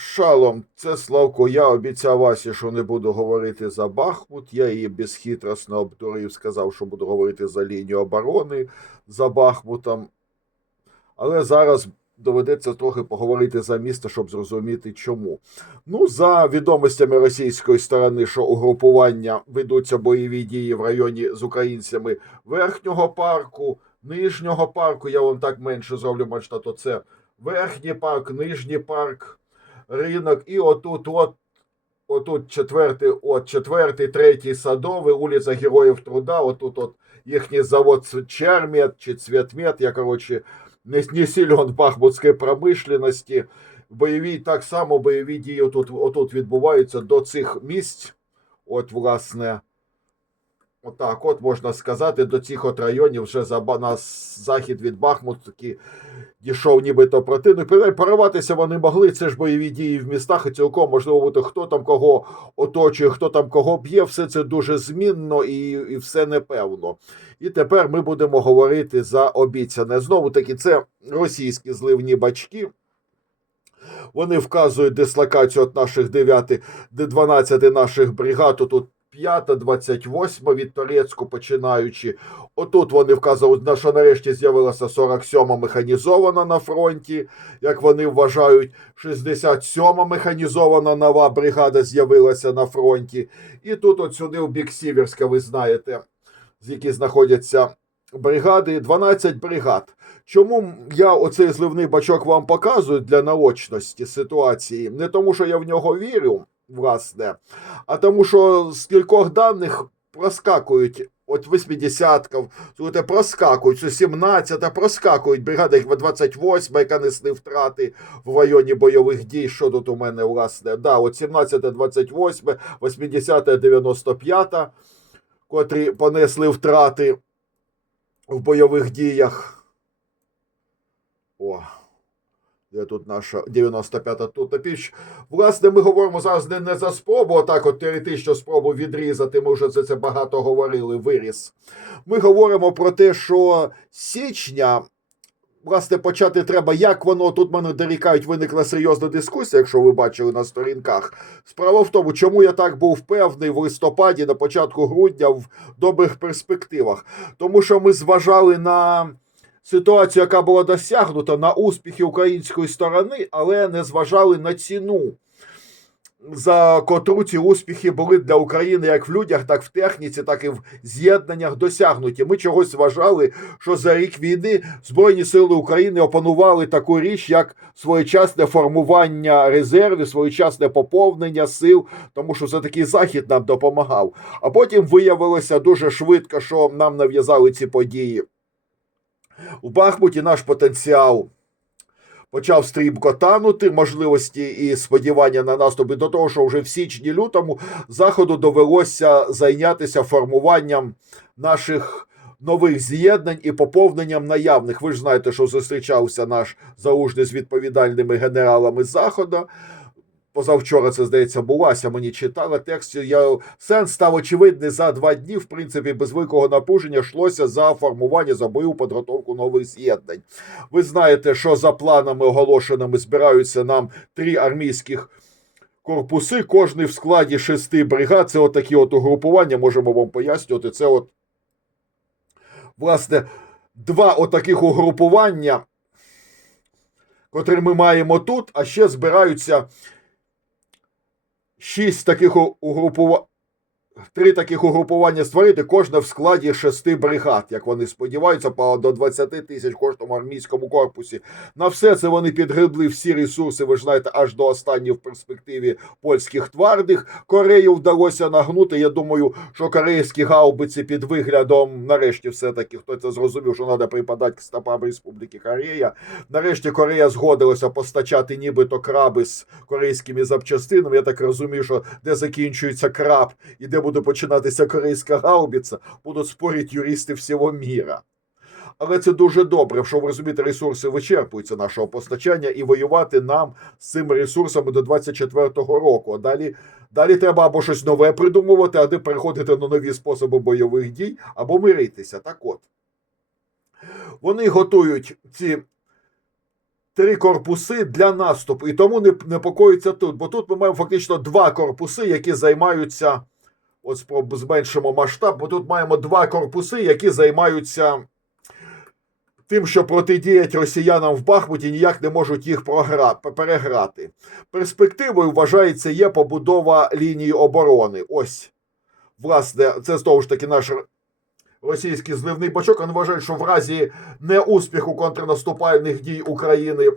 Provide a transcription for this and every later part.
Шалом, це Славко. Я обіцяв Васі, що не буду говорити за Бахмут. Я її безхитростно обдурив, сказав, що буду говорити за лінію оборони за Бахмутом. Але зараз доведеться трохи поговорити за місто, щоб зрозуміти чому. Ну, за відомостями російської сторони, що угрупування ведуться бойові дії в районі з українцями Верхнього парку, Нижнього парку. Я вам так менше зроблю, бачите, то це Верхній парк, Нижній парк ринок, і отут, от, отут четвертий, от четвертий, третій садовий, вулиця Героїв Труда, отут от їхній завод Чермет чи Цвятмет, я, коротше, не, не сильно бахмутської промишленості. Бойові, так само бойові дії отут, отут відбуваються до цих місць. От, власне, отак, от можна сказати, до цих от районів вже за на захід від Бахмутки дійшов нібито противник. Принаймні, Пориватися вони могли. Це ж бойові дії в містах, і цілком можливо бути, хто там кого оточує, хто там кого б'є. Все це дуже змінно і, і все непевно. І тепер ми будемо говорити за обіцяне. Знову таки, це російські зливні бачки. Вони вказують дислокацію от наших 9, 12 наших бригад. Тут 5, 28 від Торецьку починаючи. Отут вони вказують, що нарешті з'явилася 47-ма механізована на фронті. Як вони вважають, 67-ма механізована нова бригада з'явилася на фронті. І тут от сюди в бік Сіверська, ви знаєте, з які знаходяться бригади, 12 бригад. Чому я оцей зливний бачок вам показую для наочності ситуації? Не тому, що я в нього вірю, власне, а тому, що з кількох даних проскакують. От 80-ка, слухайте, проскакують, 17-та проскакують бригади, як 28 яка несли втрати в районі бойових дій. Що тут у мене, власне? Да, от 17 28 80 95 котрі понесли втрати в бойових діях. О, де тут наша 95-та тут на піч. Власне, ми говоримо зараз не, не за спробу, отак от теоретично спробу відрізати. Ми вже за це багато говорили, виріс. Ми говоримо про те, що січня. Власне, почати треба, як воно тут мене дорікають, виникла серйозна дискусія, якщо ви бачили на сторінках. Справа в тому, чому я так був певний в листопаді, на початку грудня, в добрих перспективах. Тому що ми зважали на ситуацію, яка була досягнута, на успіхи української сторони, але не зважали на ціну, за котру ці успіхи були для України як в людях, так в техніці, так і в з'єднаннях досягнуті. Ми чогось вважали, що за рік війни Збройні Сили України опанували таку річ, як своєчасне формування резервів, своєчасне поповнення сил, тому що за такий захід нам допомагав. А потім виявилося дуже швидко, що нам нав'язали ці події. У Бахмуті наш потенціал почав стрімко танути, можливості і сподівання на наступ і до того, що вже в січні-лютому заходу довелося зайнятися формуванням наших нових з'єднань і поповненням наявних. Ви ж знаєте, що зустрічався наш заужний з відповідальними генералами Заходу. Позавчора це здається булася. Мені читала текст. Я сенс став очевидний за два дні. В принципі, без великого напруження йшлося за формування за бойову підготовку нових з'єднань. Ви знаєте, що за планами оголошеними збираються нам три армійських корпуси, кожний в складі шести бригад. Це отакі от угрупування. Можемо вам пояснювати. Це от власне два отаких угрупування, котрі ми маємо тут, а ще збираються шість таких угрупувань. Три таких угрупування створити, кожне в складі шести бригад, як вони сподіваються, по до 20 тисяч кожному армійському корпусі. На все це вони підгребли всі ресурси, ви ж знаєте, аж до останніх в перспективі польських твардих. Корею вдалося нагнути. Я думаю, що корейські гаубиці під виглядом, нарешті, все-таки хто це зрозумів, що треба припадати к стопам Республіки Корея. Нарешті Корея згодилася постачати нібито краби з корейськими запчастинами. Я так розумію, що де закінчується краб і де буде починатися корейська гаубиця, будуть спорити юристи всього міра. Але це дуже добре, що ви розумієте, ресурси вичерпуються нашого постачання і воювати нам з цими ресурсами до 24-го року. А далі, далі треба або щось нове придумувати, або переходити на нові способи бойових дій, або миритися. Так от. Вони готують ці три корпуси для наступу. І тому не непокоїться тут. Бо тут ми маємо фактично два корпуси, які займаються. От спробу зменшимо масштаб, бо тут маємо два корпуси, які займаються тим, що протидіять росіянам в Бахмуті, ніяк не можуть їх програ... переграти. Перспективою вважається є побудова лінії оборони. Ось, власне, це знову ж таки наш російський зливний бачок. Вони вважають, що в разі неуспіху контрнаступальних дій України,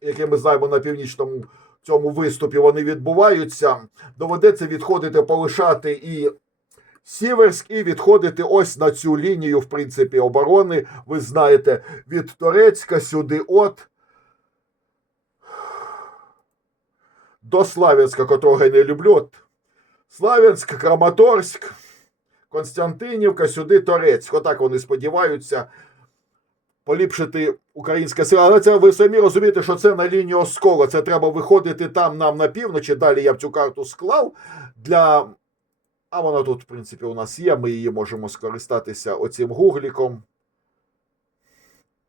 які ми знаємо на північному цьому виступі, вони відбуваються. Доведеться відходити, полишати і Сіверськ і відходити ось на цю лінію, в принципі, оборони. Ви знаєте, від Торецька сюди от. До Славянська, котрого я не люблю. Славянськ, Краматорськ, Константинівка, сюди Торецьк. Отак вони сподіваються поліпшити українське село. Але це ви самі розумієте, що це на лінію оскола. Це треба виходити там нам на півночі. Далі я б цю карту склав для. А вона тут, в принципі, у нас є. Ми її можемо скористатися оцим гугліком.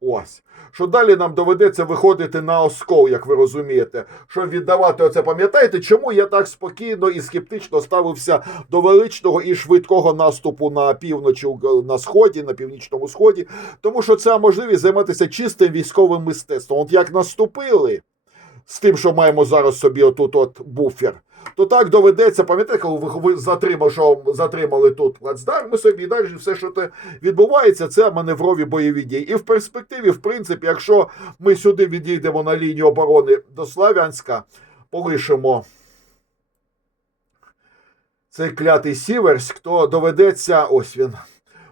Ось. Що далі нам доведеться виходити на оскол, як ви розумієте, щоб віддавати оце, пам'ятаєте, чому я так спокійно і скептично ставився до величного і швидкого наступу на півночі на сході, на північному сході, тому що це можливість займатися чистим військовим мистецтвом. От як наступили з тим, що маємо зараз собі отут от буфер, то так доведеться, пам'ятаєте, коли ви затримали, що затримали тут плацдарм, ми собі далі все, що те відбувається, це маневрові бойові дії. І в перспективі, в принципі, якщо ми сюди відійдемо на лінію оборони до Славянська, полишимо цей клятий Сіверськ, то доведеться, ось він,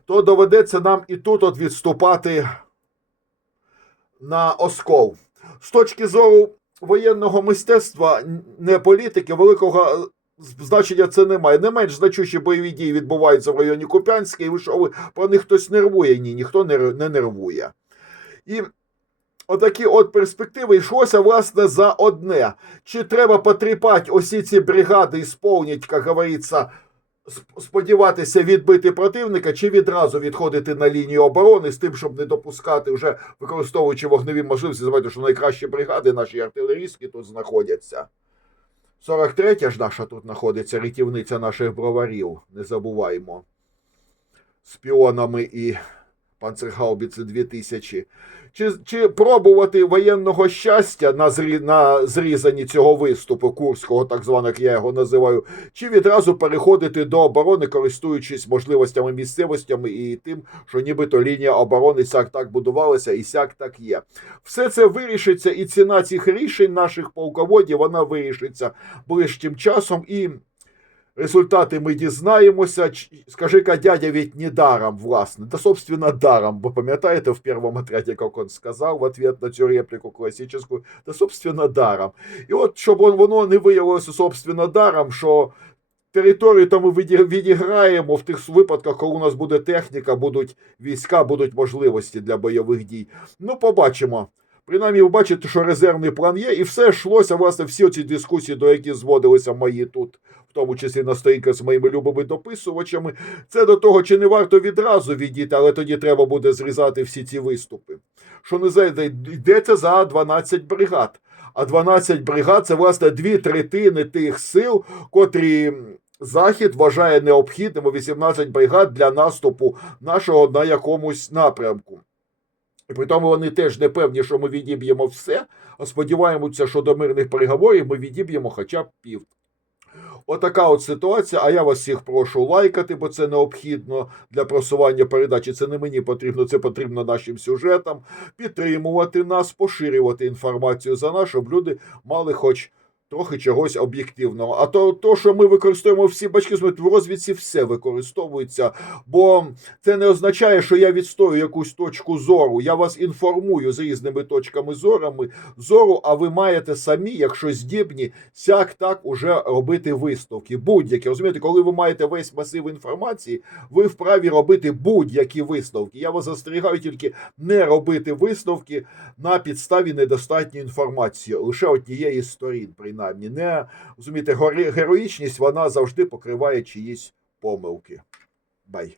то доведеться нам і тут от відступати на Оскол. З точки зору воєнного мистецтва, не політики, великого значення це немає. Не менш значущі бойові дії відбуваються в районі Куп'янська, і ви що про них хтось нервує? Ні, ніхто не, не нервує. І отакі от перспективи йшлося, власне, за одне. Чи треба потріпати осі ці бригади і сповнять, як говориться, сподіватися відбити противника, чи відразу відходити на лінію оборони з тим, щоб не допускати, вже використовуючи вогневі можливості, забайте, що найкращі бригади наші артилерійські тут знаходяться. 43 ж наша тут знаходиться рятівниця наших броварів, не забуваймо. З піонами і панцергаубіці 2000. Чи чи пробувати воєнного щастя на зрі, на зрізанні цього виступу Курського, так званого, як я його називаю, чи відразу переходити до оборони, користуючись можливостями місцевостями і тим, що нібито лінія оборони сяк так будувалася і сяк так є. Все це вирішиться, і ціна цих рішень наших полководів вона вирішиться ближчим часом. і Результати ми дізнаємося. Скажи-ка, дядя, ведь не даром, власне. Да, собственно, даром. Бо пам'ятаєте, в першому отряді, як він сказав в ответ на цю репліку класичну, да, собственно, даром. І от, щоб воно не виявилося, собственно, даром, що територію то ми відіграємо в тих випадках, коли у нас буде техніка, будуть війська, будуть можливості для бойових дій. Ну, побачимо. Принаймні, ви бачите, що резервний план є, і все йшлося, власне, всі ці дискусії, до яких зводилися мої тут, в тому числі на сторінках з моїми любими дописувачами. Це до того, чи не варто відразу відійти, але тоді треба буде зрізати всі ці виступи. Що не зайде, йдеться за 12 бригад. А 12 бригад це, власне, дві третини тих сил, котрі. Захід вважає необхідним 18 бригад для наступу нашого на якомусь напрямку. І при тому вони теж не певні, що ми відіб'ємо все, а сподіваємося, що до мирних переговорів ми відіб'ємо хоча б пів. Отака от ситуація. А я вас всіх прошу лайкати, бо це необхідно для просування передачі. Це не мені потрібно, це потрібно нашим сюжетам. Підтримувати нас, поширювати інформацію за нас, щоб люди мали хоч трохи чогось об'єктивного. А то, то, що ми використовуємо всі бачки, в розвідці все використовується, бо це не означає, що я відстою якусь точку зору. Я вас інформую з різними точками зорами зору, а ви маєте самі, якщо здібні, сяк так уже робити висновки. Будь-які розумієте, коли ви маєте весь масив інформації, ви вправі робити будь-які висновки. Я вас застерігаю тільки не робити висновки на підставі недостатньої інформації, лише однієї сторін. принаймні принаймні. Не розумієте, героїчність вона завжди покриває чиїсь помилки. Бай.